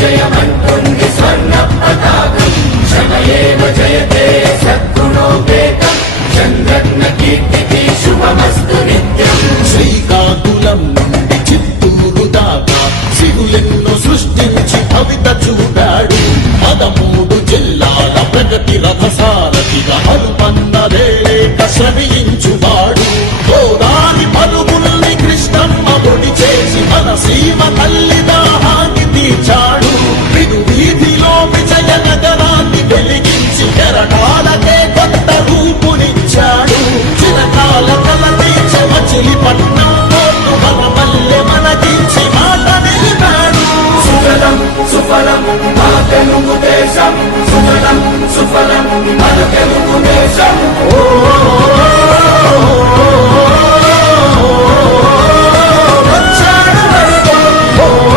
జయమంటుంది స్వర్ణ పతాకం క్షమయేవ జయతే సద్గుణోపేతం చంద్రన్న కీర్తికి శుభమస్తు నిత్యం శ్రీకాకుళం నుండి చిత్తూరు దాకా సిగులెన్ను సృష్టించి కవిత చూడాడు పదమూడు జిల్లాల ప్రగతి రథసారథిగా హనుమన్న రేఖ శ్రమించి começo.